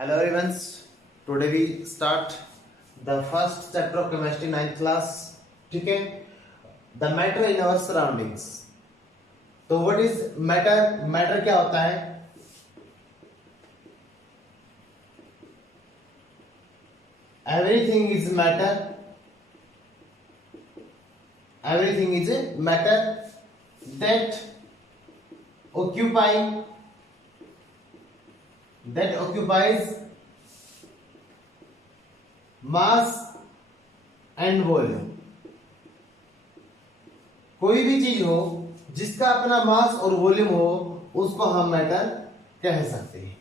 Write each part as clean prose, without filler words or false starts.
Hello everyone. Today we start the first chapter of chemistry 9th class. ठीक है? The matter in our surroundings. तो what is matter? Matter क्या होता है? Everything is matter. Everything is matter that occupies mass and volume. कोई भी चीज हो जिसका अपना मास और वॉल्यूम हो उसको हम मैटर कह सकते हैं.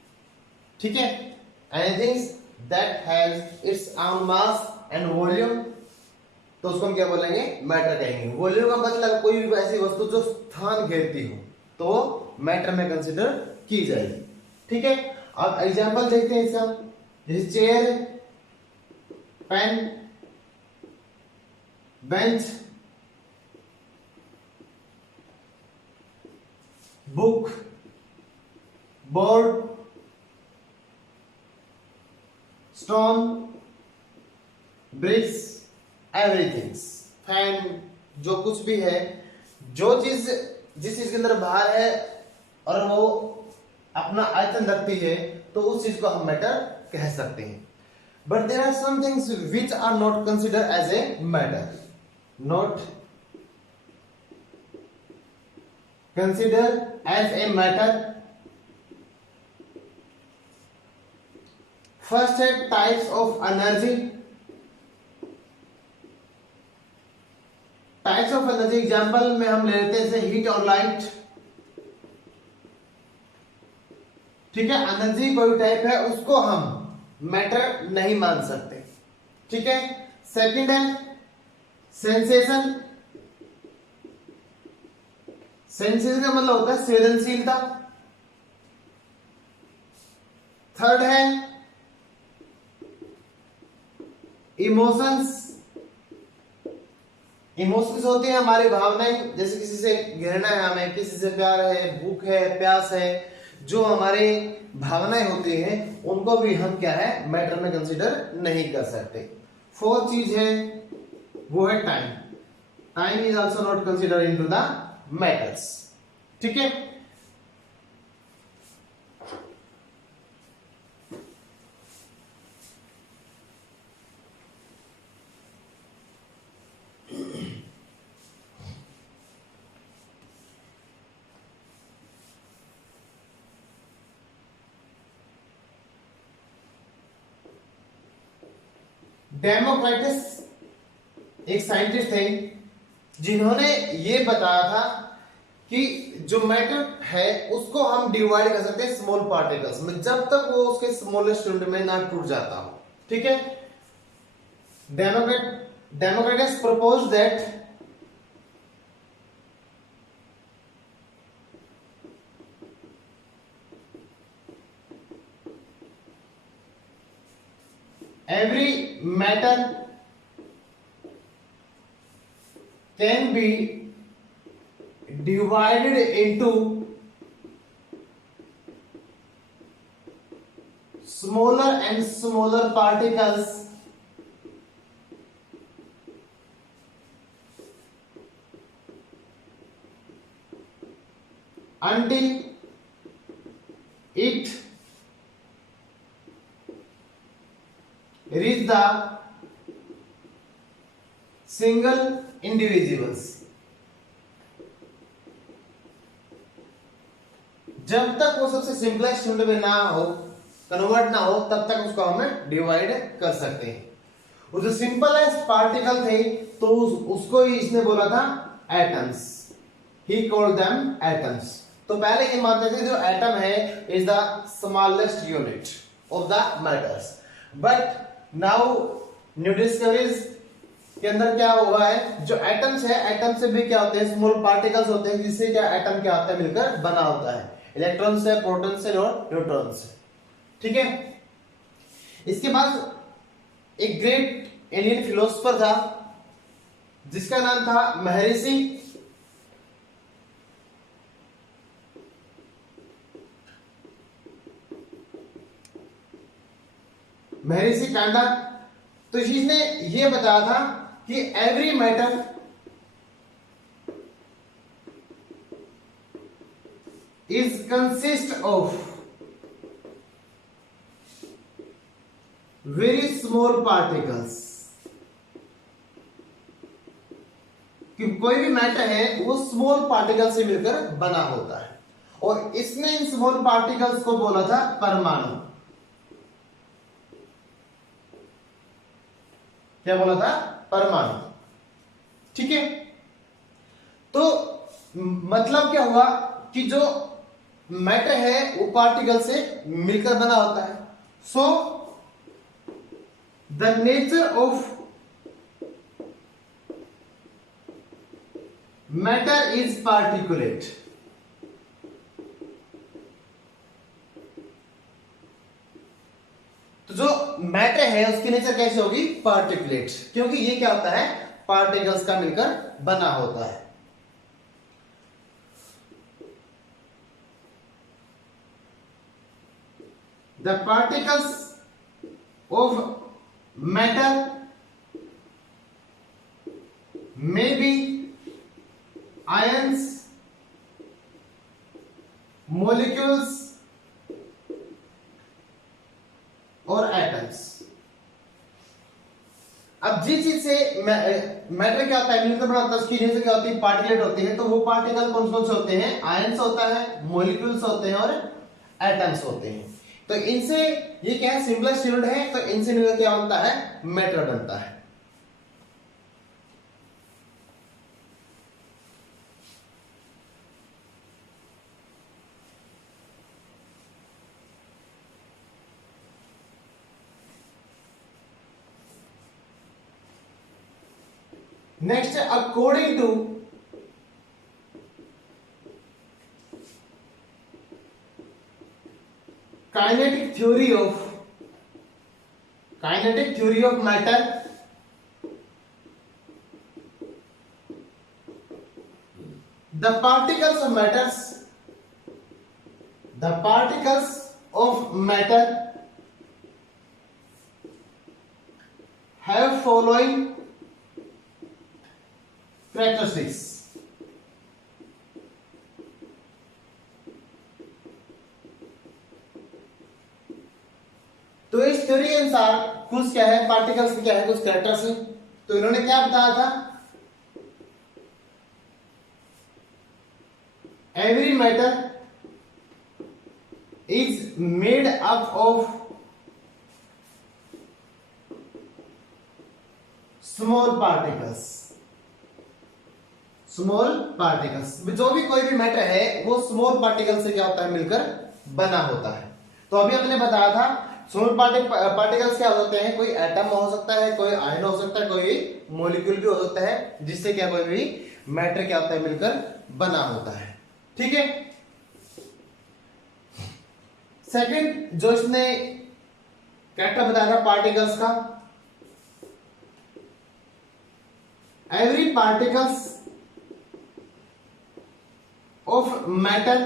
ठीक है? Anything that has its own mass and volume तो उसको हम क्या बोलेंगे? मैटर कहेंगे. वॉल्यूम का मतलब कोई भी ऐसी वस्तु जो स्थान घेरती हो तो मैटर में कंसीडर की जाएगी. ठीक है? अब एग्जांपल देखते हैं इसका. जैसे chair, pen, bench, book, board, stone, bricks, everything, fan, जो कुछ भी है, जो चीज जिस चीज के अंदर भार है और वो अपना आयतन रखती है तो उस चीज को हम मैटर कह सकते हैं. But there are some things which are not consider as a matter. Not consider as a matter. First है types of energy. Types of energy example में हम ले लेते हैं जैसे हीट और लाइट. ठीक है? एनर्जी कोई टाइप है उसको हम मैटर नहीं मान सकते. ठीक है? सेकंड है सेंसेशन. सेंसेशन का मतलब होता है संवेदनशीलता. थर्ड है इमोशंस. इमोशंस होती है हमारी भावनाएं. जैसे किसी से घृणा है, हमें किसी से प्यार है, भूख है, प्यास है, जो हमारे भावनाएं होती हैं उनको भी हम क्या है मैटर में कंसीडर नहीं कर सकते. फोर्थ चीज है वो है time. Time is also not consider into the matters. ठीक है? डेमोक्रेटस एक साइंटिस्ट थे जिन्होंने ये बताया था कि जो मैटर है उसको हम डिवाइड कर सकते हैं स्मॉल पार्टिकल्स में जब तक वो उसके स्मॉलेस्ट यूनिट में ना टूट जाता हो. ठीक है? Democritus propose that every matter can be divided into smaller and smaller particles until it reach the single individuals. जब तक वो सबसे सिंपलेस्ट यूनिट में ना हो, कन्वर्ट ना हो, तब तक उसको हमें डिवाइड कर सकते हैं. और जो सिंपलेस्ट पार्टिकल थे तो उसको ही इसने बोला था atoms. He called them atoms. तो पहले ये मानते थे जो एटम है is the smallest unit of the matters. But now new discoveries के अंदर क्या हुआ है, जो एटम्स है एटम से भी क्या होते हैं स्मॉल पार्टिकल्स होते हैं जिससे क्या एटम क्या होता है मिलकर बना होता है. इलेक्ट्रॉन से, प्रोटॉन से और न्यूट्रॉन से. ठीक है? इसके बाद एक ग्रेट इंडियन फिलोसोफर था जिसका नाम था महर्षि महर्षि कांडा। तो इसने ये बताया था कि every matter is consist of very small particles, कि कोई भी मैटर है वो स्मॉल पार्टिकल से मिलकर बना होता है। और इसने इन स्मॉल पार्टिकल्स को बोला था परमाणु। क्या बोला था? परमाणु। ठीक है, तो मतलब क्या हुआ कि जो मैटर है वो पार्टिकल से मिलकर बना होता है। So the nature of matter is particulate. तो जो मैटर है उसकी नेचर कैसे होगी? पार्टिकुलेट, क्योंकि ये क्या होता है? पार्टिकल्स का मिलकर बना होता है। The particles of matter may be ions, molecules और एटम्स। अब जिस चीज से मैटर क्या होता है, मिलकर बना होता है, उसकी नेचर क्या होती है? पार्टिकुलेट होती है। तो वो पार्टिकल कौन कौन से होते हैं? आयंस होता है, मोलिक्यूल्स होते हैं और एटम्स होते हैं। तो इनसे ये क्या है? सिंपलेस्ट यूनिट है, तो इनसे मिलकर क्या बनता है? मैटर बनता है। Next, according to kinetic theory of matter, the particles of matter have following characteristics. तो इस थ्योरी के अनुसार कुछ क्या है? पार्टिकल्स की क्या है? कुछ कैरेक्टर्स हैं। तो इन्होंने क्या बताया था? Every matter is made up of small particles. जो भी कोई भी मैटर है वो स्मॉल पार्टिकल से क्या होता है? मिलकर बना होता है। तो अभी हमने बताया था स्मॉल पार्टिकल्स क्या होते हैं? कोई एटम हो सकता है, कोई आयन हो सकता है, कोई मॉलिक्यूल भी हो सकता है, जिससे क्या कोई भी मैटर क्या होता है? मिलकर बना होता है। ठीक है। सेकंड जो इसने कैरेक्टर बताया था पार्टिकल्स का, every particles of matter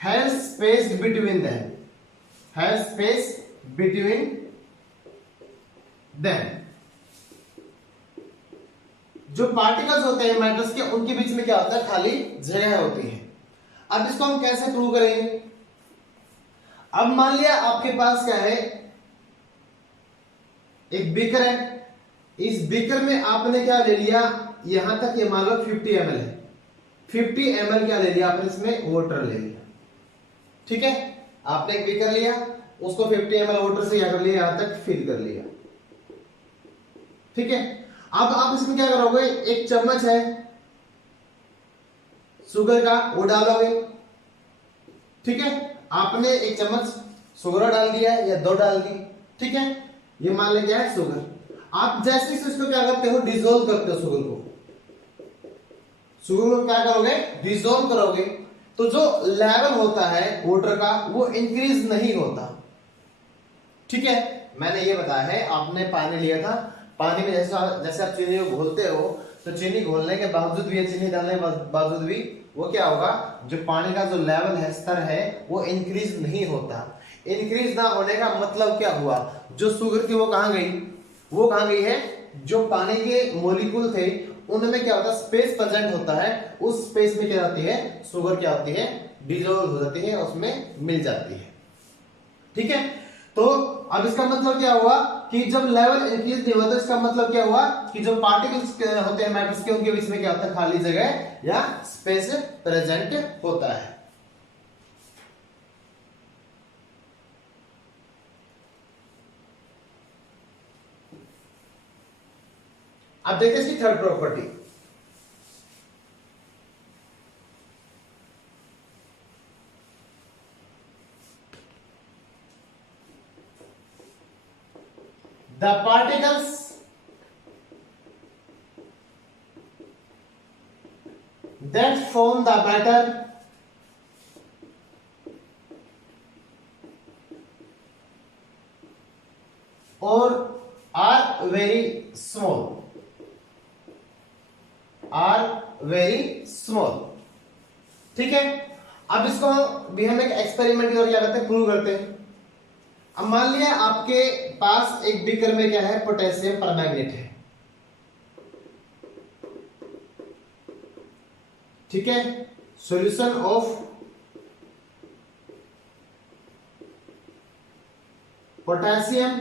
has space between them। जो पार्टिकल्स होते हैं मैटर्स के, उनके बीच में क्या होता है? खाली जगह होती है। अब इसको हम कैसे प्रूव करेंगे? अब मान लिया आपके पास क्या है? एक बीकर है। इस बीकर में आपने क्या ले लिया? यहां तक ये मान लो 50 ml है। 50 ml क्या ले लिया आपने? इसमें वाटर ले लिया। ठीक है, आपने एक बीकर लिया, उसको 50 ml वाटर से क्या कर लिया? यहां तक फिल कर लिया। ठीक है, अब आप इसमें क्या करोगे? एक चम्मच है शुगर का, वो डालोगे। ठीक है, आपने एक चम्मच शुगर डाल दिया या 2 डाल दी। ठीक है, ये मान ले क्या है? शुगर। आप जैसे इसको क्या करते हो? डिसॉल्व करते हो शुगर को क्या करोगे? डिसॉल्व करोगे। तो जो लेवल होता है वाटर का वो इंक्रीज नहीं होता। ठीक है, मैंने ये बताया है। आपने पानी लिया था, पानी में जैसे आप चीनी को घोलते हो, तो चीनी घोलने के बावजूद भी, चीनी डालने के बावजूद भी वो क्या होगा? जो पानी का जो लेवल है, स्तर है, वो इंक्रीज नहीं होता। इंक्रीज ना होने का मतलब क्या हुआ, जो शुगर थी वो कहां गई, वो कहां गई है, जो पानी के मॉलिक्यूल थे उनमें क्या होता है, स्पेस प्रेजेंट होता है, उस स्पेस में क्या होती है, शुगर क्या होती है, डिसॉल्व हो जाती है, उसमें मिल जाती है। ठीक है, तो अब इसका मतलब क्या हुआ कि जब लेवल इंक्रीज नहीं होता, इसका मतलब क्या हुआ कि जो पार्टिकल्स होते हैं मैटर्स के, उनके बीच में क्या होता है, खाली जगह या स्पेस प्रेजेंट होता है। अब देखते हैं इसकी third property. The particles that form the matter or are very small, ठीक है। अब इसको भी हम एक एक्सपेरिमेंट और क्या करते हैं, प्रूव करते हैं। अब मान लिया आपके पास एक बीकर में क्या है, पोटेशियम परमैंगनेट है, ठीक है, solution of potassium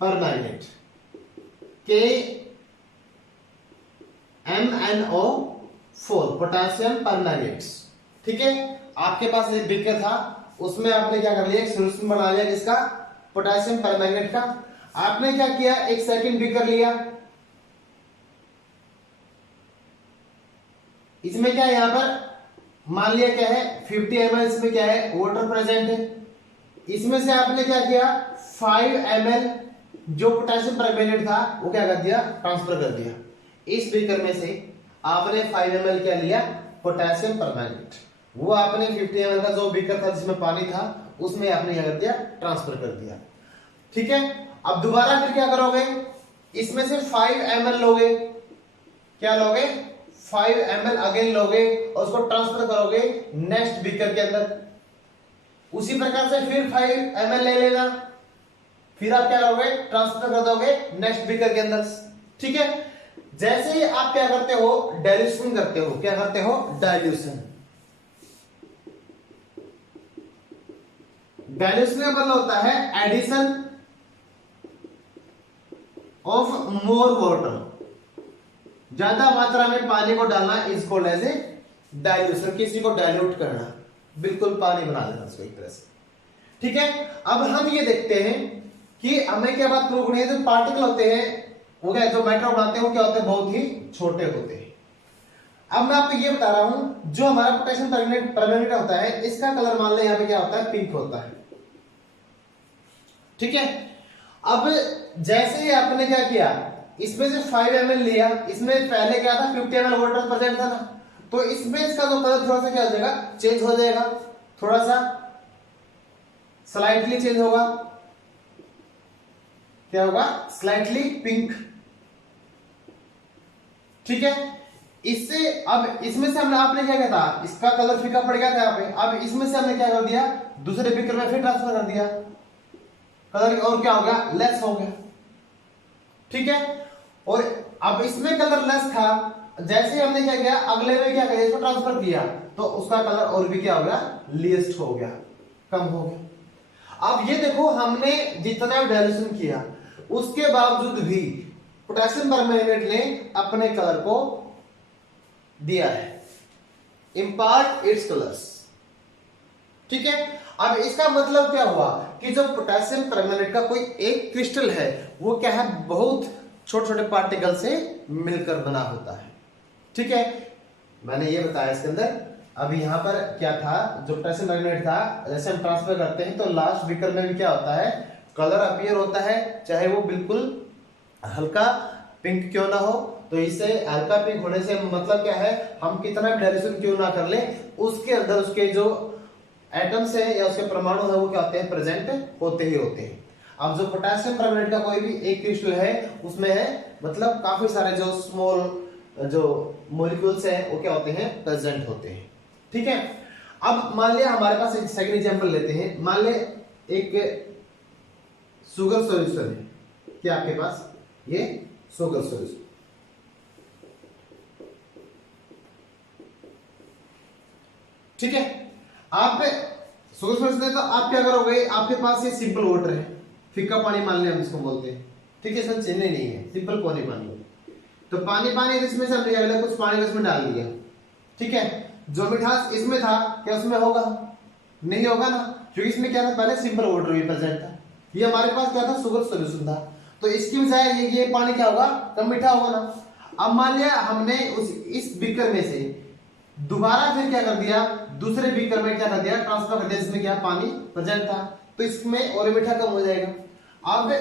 permanganate KMnO4 potassium permanganate, ठीक है। आपके पास एक बीकर था, उसमें आपने क्या कर लिया, एक सॉल्यूशन बना लिया किसका, पोटेशियम परमैंगनेट का। आपने क्या किया, एक सेकंड बीकर लिया, इसमें क्या है, यहां पर मान लिया क्या है 50 ml, इसमें क्या है वाटर प्रेजेंट है। इसमें से आपने क्या किया 5 ml जो पोटेशियम परमैंगनेट था वो क्या कर दिया, ट्रांसफर कर दिया। इस बीकर में से आपने 5 ml क्या लिया, पोटेशियम परमैंगनेट, वो आपने 50 ml का जो बीकर था जिसमें पानी था उसमें आपने क्या कर दिया, ट्रांसफर कर दिया, ठीक है। अब दोबारा फिर क्या करोगे, इसमें से 5 ml लोगे, क्या लोगे 5 ml अगेन लोगे और उसको ट्रांसफर करोगे नेक्स्ट बीकर के अंदर। उसी प्रकार से फिर 5 ml ले लेना, फिर आप क्या करोगे, ट्रांसफर कर दोगे नेक्स्ट बीकर के अंदर, ठीक है। जैसे ही आप क्या करते हो, डाइल्यूशन करते हो, क्या करते हो, डाइल्यूशन। डाइल्यूशन का मतलब होता है एडिशन ऑफ मोर वाटर, ज्यादा मात्रा में पानी को डालना, is called as a dilution, किसी को डाइल्यूट करना, बिल्कुल पानी बना देना उसको एक तरह से, ठीक है। अब हम ये देखते हैं कि हमें क्या बात प्रूव करनी है, जो पार्टिकल होते हैं वो क्या, जो मैटर बनाते हैं वो क्या होते हैं, बहुत ही छोटे होते हैं। अब मैं आपको ये बता रहा हूं, जो हमारा पोटेशियम परमैंगनेट होता है, इसका कलर मान लें यहां पे क्या होता है, पिंक होता है, ठीक है। अब जैसे ही आपने क्या किया, इसमें से 5 ml लिया, इसमें पहले क्या था 50 ml वाटर प्रेजेंट था ना, तो इसमें इसका जो कलर थोड़ा सा क्या हो जाएगा, चेंज हो जाएगा, थोड़ा सा स्लाइटली चेंज होगा, क्या होगा, स्लाइटली पिंक, ठीक है। इससे अब इसमें से हमने, आपने क्या किया था, इसका कलर फीका पड़ गया था यहाँ पे, अब इसमें से हमने क्या कर दिया, दूसरे बीकर में फिर ट्रांसफर कर दिया, कलर और क्या हो गया, लेस हो गया, ठीक है। और अब इसमें कलर लेस था, जैसे हमने क्या किया, अगले में क्या किया, इसको ट्रांसफर किया, तो उसका कलर और भी क्या हो गया, लीस्ट हो गया, कम हो गया। अब ये देखो, हमने जितना डाइल्यूशन किया उसके बावजूद भी पोटेशियम परमैंगनेट ने अपने कलर को दिया है, इम्पार्ट इट्स कलर्स, ठीक है। अब इसका मतलब क्या हुआ कि जो पोटेशियम परमैंगनेट का कोई एक क्रिस्टल है, वो क्या है, बहुत छोटे छोटे पार्टिकल से मिलकर बना होता है, ठीक है। मैंने ये बताया इसके अंदर। अब यहाँ पर क्या था, जो पोटेशियम परमैंगनेट था, जैसे हम ट्रांसफर करते हैं तो लास्ट बीकर में भी क्या होता है, कलर अपीयर होता है, चाहे वो बिल्कुल हल्का पिंक क्यों ना हो। तो इसे हल्का पिंक होने से मतलब क्या है, हम कितना भी डाइल्यूशन क्यों ना कर ले, उसके अंदर उसके जो एटम्स है या उसके परमाणु है वो क्या होते हैं, प्रेजेंट होते ही होते हैं। अब जो पोटेशियम परमैंगनेट का कोई भी एक क्रिस्टल है, उसमें है मतलब काफी सारे जो स्मॉल जो मॉलिक्यूल्स हैं वो क्या होते हैं, प्रेजेंट होते हैं, ठीक है। अब मान लिया हमारे पास एक सेकंड एग्जांपल लेते हैं। मान ले एक शुगर सॉल्यूशन है, क्या आपके पास ये शुगर सॉल्यूशन, ठीक है। आप शुगर सॉल्यूशन है तो आप क्या करोगे, आपके पास ये सिंपल वाटर है, फीका पानी मान लिया हम इसको बोलते हैं, ठीक है, इसमें चीनी नहीं है, सिंपल पानी पानी है। तो पानी पानी इसमें से हमने अगला कुछ पानी इसमें डाल दिया, ठीक है। जो मिठास इसमें था क्या उसमें होगा, नहीं होगा ना, क्योंकि इसमें क्या था, पहले सिंपल वाटर भी प्रेजेंट था, ये हमारे पास क्या था, शुगर सॉल्यूशन था। तो इसकी बजाय ये पानी क्या होगा, कम मीठा होगा ना। अब मान लिया हमने इस बीकर में से दोबारा फिर क्या कर दिया, दूसरे बीकर में क्या कर दिया, ट्रांसफर कर दिया, जिसमें क्या पानी प्रेजेंट था, तो इसमें और मीठा कम हो जाएगा। अब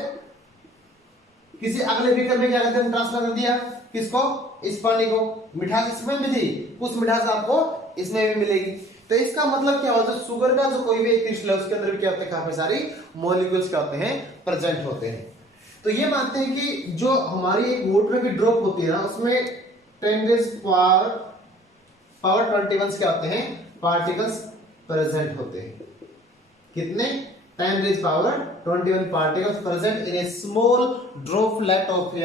किसी अगले बीकर में क्या कर दिया, ट्रांसफर कर दिया, किसको, इस पानी को, मिठास इसमें भी थी, कुछ मिठास आपको इसमें भी मिलेगी। तो इसका मतलब क्या होता है, शुगर का जो कोई भी एक क्रिस्टल है उसके अंदर क्या होते हैं, काफी सारी मॉलिक्यूल्स क्या होते हैं, प्रेजेंट होते हैं। तो ये मानते हैं कि जो हमारी एक वाटर की ड्रॉप होती है ना, उसमें 10 पावर 21 क्या होते हैं, पार्टिकल्स प्रेजेंट होते हैं। कितने, 10 power 21 particles present in A small droplet of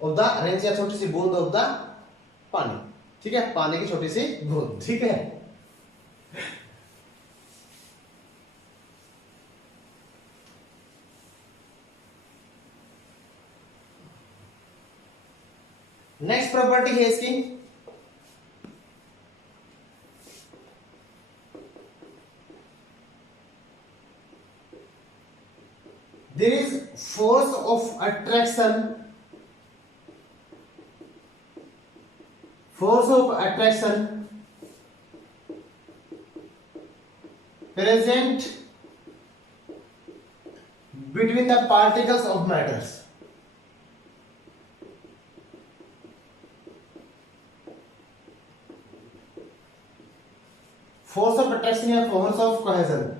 the range, या छोटी सी बूंद ऑफ द पानी, ठीक है, पानी की छोटी सी बूंद, ठीक है। नेक्स्ट प्रॉपर्टी है इसकी, there is force of attraction present between the particles of matters. Force of attraction या force of cohesion,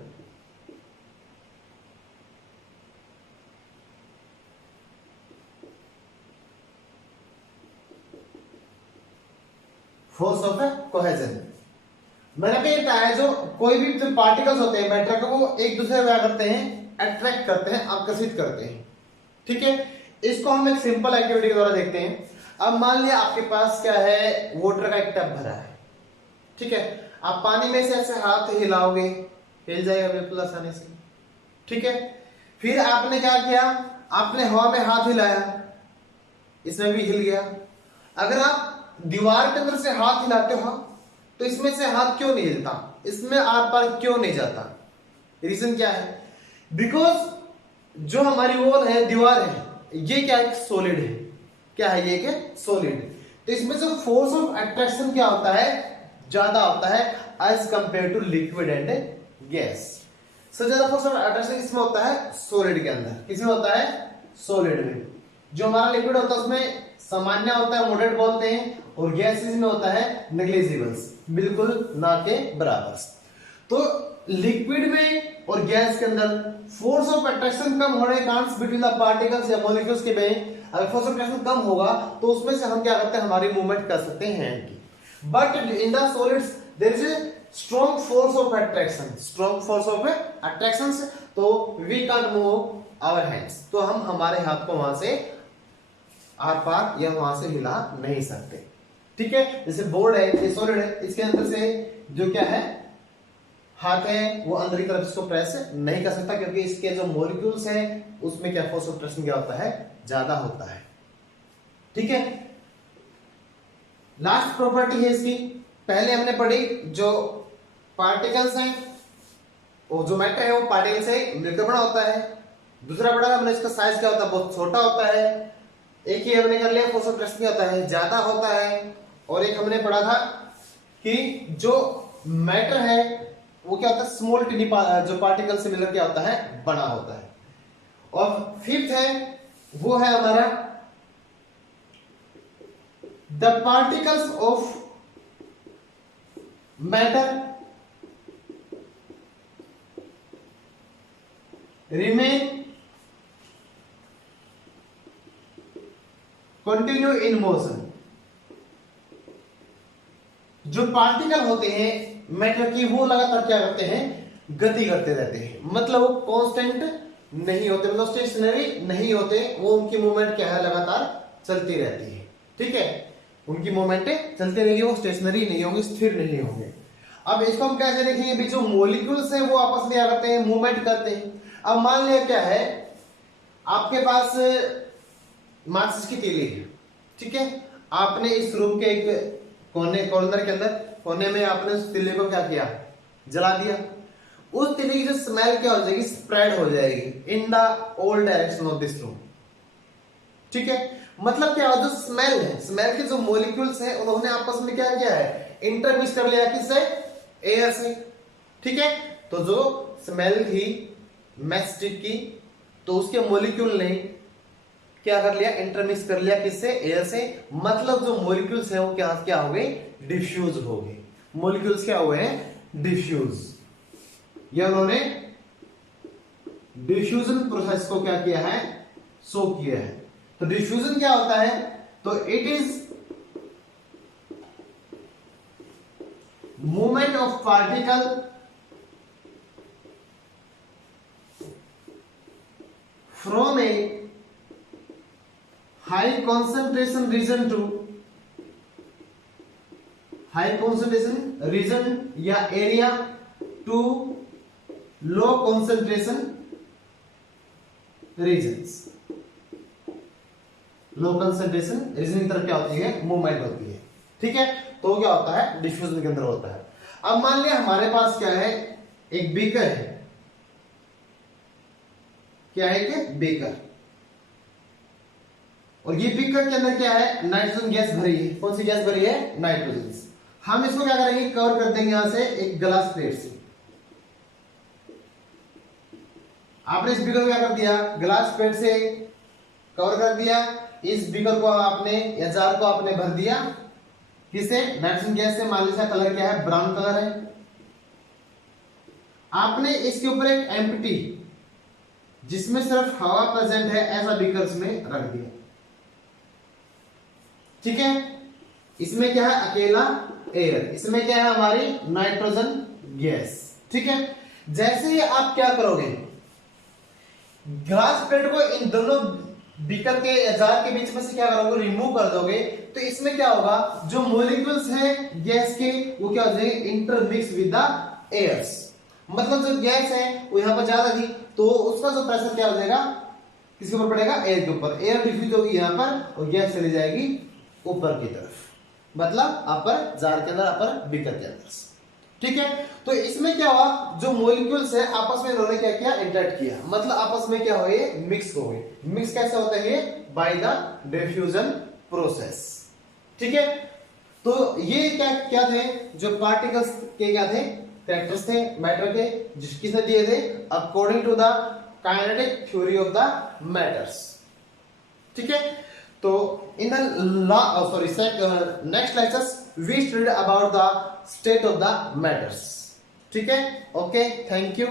force of cohesion. मैंने भी बताया जो कोई भी जो पार्टिकल्स होते हैं मैटर के, वो एक दूसरे को क्या करते हैं, अट्रैक्ट करते हैं, आकर्षित करते हैं, ठीक है। इसको हम एक सिंपल एक्टिविटी के द्वारा देखते हैं। अब मान लिया आपके पास क्या है, वाटर का एक टब भरा है, ठीक है। आप पानी में से ऐसे हाथ हिलाओगे, हिल जाएगा बिल्कुल आसानी से, ठीक है। फिर आपने क्या किया, आपने हवा में हाथ हिलाया, इसमें भी हिल गया। अगर आप दीवार के अंदर से हाथ हिलाते हो तो इसमें से हाथ क्यों नहीं हिलता, इसमें आप पर क्यों नहीं जाता, रीजन क्या है, बिकॉज जो हमारी वॉल है, दीवार है, ये क्या एक सॉलिड है, क्या है ये, एक सॉलिड। तो इसमें जो फोर्स ऑफ अट्रैक्शन क्या होता है, ज्यादा होता है as compare to liquid and gas. सबसे ज्यादा फोर्स ऑफ अट्रैक्शन किसमें होता है, सॉलिड के अंदर। किसमें होता है, सॉलिड में। जो हमारा लिक्विड होता है उसमें सामान्य होता है, मॉडरेट बोलते हैं, और गैसेस में होता है नेग्लिजिबल्स, बिल्कुल ना के बराबर। तो लिक्विड में और गैस के अंदर फोर्स ऑफ अट्रैक्शन कम होने के कारण बिटवीन द पार्टिकल्स या मॉलिक्यूल्स के बीच, अगर फोर्स ऑफ अट्रैक्शन कम होगा तो उसमें से हम क्या करते हैं, हमारी मूवमेंट कर सकते हैं हैंड की। But in the solids there is a strong force of attraction, strong force of attraction, तो we can move our hands, तो हम हमारे हाथ को वहां से आर पार या वहां से हिला नहीं सकते, ठीक है। जैसे बोर्ड है, ये सॉलिड है, इसके अंदर से जो क्या है, हाथ है, वो अंदर की तरफ इसको प्रेस नहीं कर सकता, क्योंकि इसके जो मॉलिक्यूल्स है उसमें क्या फोर्स ऑफ अट्रैक्शन क्या होता है, ज्यादा होता है, ठीक है। लास्ट प्रॉपर्टी है इसकी, पहले हमने पढ़ी जो पार्टिकल्स हैं, वो जो मैटर है वो पार्टिकल से मिलकर बना होता है। दूसरा पढ़ा हमने इसका साइज क्या होता है, बहुत छोटा होता है। एक ही हमने कर लिया फोर्स ऑफ अट्रैक्शन क्या होता है, ज्यादा होता है। और एक हमने पढ़ा था कि जो मैटर है वो क्या होता है, स्मॉल टिनी जो पार्टिकल से मिलकर क्या होता है, बना होता है। और फिफ्थ है वो है हमारा the particles of matter remain continue in motion, जो पार्टिकल होते हैं मैटर की, वो लगातार क्या करते हैं, गति करते रहते हैं, मतलब वो कांस्टेंट नहीं होते, मतलब स्टेशनरी नहीं होते, वो उनकी मूवमेंट क्या है, लगातार चलती रहती है। ठीक है, उनकी मूवमेंट चलती रहेगी, वो स्टेशनरी नहीं होंगे, स्थिर नहीं होंगे। अब इसको हम कैसे देखेंगे, भी जो मॉलिक्यूल्स है वो आपस में क्या करते हैं, मूवमेंट करते हैं। अब मान लिया क्या है, आपके पास माचिस की तीली है, ठीक है, आपने इस रूम के एक कॉर्नर के अंदर कोने में आपने उस तीली को क्या किया, जला दिया। उस तीली की जो स्मेल क्या हो जाएगी, स्प्रेड हो जाएगी in the all direction of this room. ठीक है, मतलब क्या, जो स्मेल है, स्मेल के जो मॉलिक्यूल्स हैं उन्होंने आपस में क्या किया है, इंटरमिक्स कर लिया, किससे, एयर से। ठीक है, तो जो स्मेल थी मैस्टिक की, तो उसके मॉलिक्यूल ने क्या कर लिया, इंटरमिक्स कर लिया, किससे, एयर से। मतलब जो मॉलिक्यूल्स हैं वो क्या हो गए, डिफ्यूज हो गए। मॉलिक्यूल्स क्या हुए हैं, डिफ्यूज। ये उन्होंने डिफ्यूजन प्रोसेस को क्या किया है, शो किया है। तो डिफ्यूजन क्या होता है, तो it is movement of particle from a high concentration region to high concentration region या area to low concentration regions. Low concentration region की तरफ क्या होती है, मूवमेंट होती है। ठीक है, तो क्या होता है, डिफ्यूजन के अंदर होता है। अब मान लिया हमारे पास क्या है, एक बीकर है, क्या है कि बीकर, और ये बीकर के अंदर क्या है, नाइट्रोजन गैस भरी है। कौन सी गैस भरी है, नाइट्रोजन। हम इसको क्या करेंगे, कवर कर देंगे यहां से एक ग्लास प्लेट से। आपने इस बीकर को क्या कर दिया, ग्लास प्लेट से कवर कर दिया। इस बीकर को आपने या जार को आपने भर दिया, किससे, नाइट्रोजन गैस से। मान लीजिए कलर क्या है, ब्राउन कलर है। आपने इसके ऊपर एक एम्प्टी, जिसमें सिर्फ हवा प्रेजेंट है, ऐसा बीकर में रख दिया। ठीक है, इसमें क्या है, अकेला एयर, इसमें क्या है, हमारी नाइट्रोजन गैस। ठीक है, जैसे ही आप क्या करोगे, ग्लास प्लेट को इन दोनों बीकर के जार के बीच में से क्या करोगे, रिमूव कर दोगे, तो इसमें क्या होगा, जो मॉलिक्यूल्स हैं गैस के, वो क्या हो जाएंगे, इंटरमिक्स विद द एयर्स। मतलब जो गैस है वो यहां पर ज्यादा थी, तो उसका जो प्रेशर क्या हो जाएगा, किसके ऊपर पड़ेगा, एयर के ऊपर। एयर डिफ्यूज होगी यहां पर और गैस चली जाएगी ऊपर की तरफ, मतलब अपर जार के अंदर, अपर बीकर के अंदर। ठीक है, तो इसमें क्या हुआ, जो मॉलिक्यूल्स है आपस में इन्होंने क्या किया, इंटरेक्ट किया, मतलब आपस में क्या हुए, मिक्स हो गए। मिक्स कैसे होता है, बाय द डिफ्यूजन प्रोसेस। ठीक है, तो ये क्या थे, जो पार्टिकल्स के क्या थे, कैरेक्टर्स थे मैटर के, किसने दिए थे, according to the kinetic theory of the matters. ठीक है, तो in the next lectures we studied about the state of the matters. ठीक है, ओके, थैंक यू।